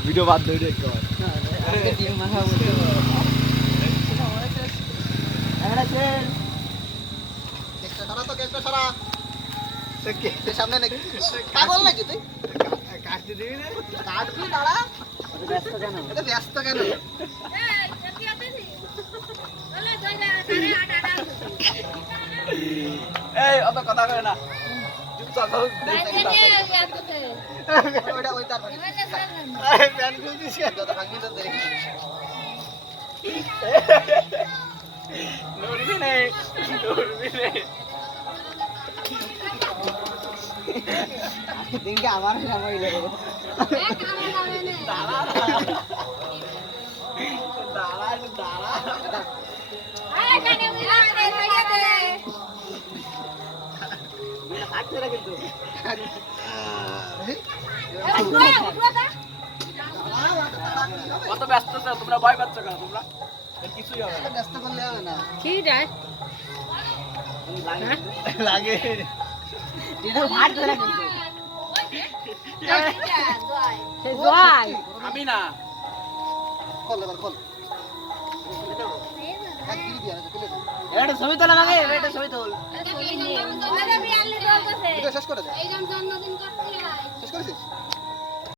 Video বাদ ধরে একটু টিম মাখা বলতে এখানে শেষ কেকটা ধরা তো কেকটা ধরা তুই সামনে নাকি পাগল নাকি তুই কাটতে দিবি না কাটবি দাঁড়া ব্যস্ত কেন এটা ব্যস্ত কেন এই অত কথা কয় না চুপচাপ ওইটা ওই তার প্যান খুলছিস কেন? যত ভাঙবি তো দেখি নড়বি নে নড়বি নে দিনকে আমার সময় লেগে দাঁড়া দাঁড়া একটু দাঁড়া থাকছে না কিন্তু কত ব্যস্ত আছো তোমরা ভয় পাচ্ছ কেন তোমরা কিছুই হবে না ব্যস্ত করলে হবে না কি যায় লাগে এটা ভাট করে না কিন্তু সে জয় আমি না খোল এবার খোল এক দিবি দিয়া তুলে দে এটা ছবি তোলা লাগে এটা ছবি তোল ভিডিও শেষ করে দে শেষ করেছিস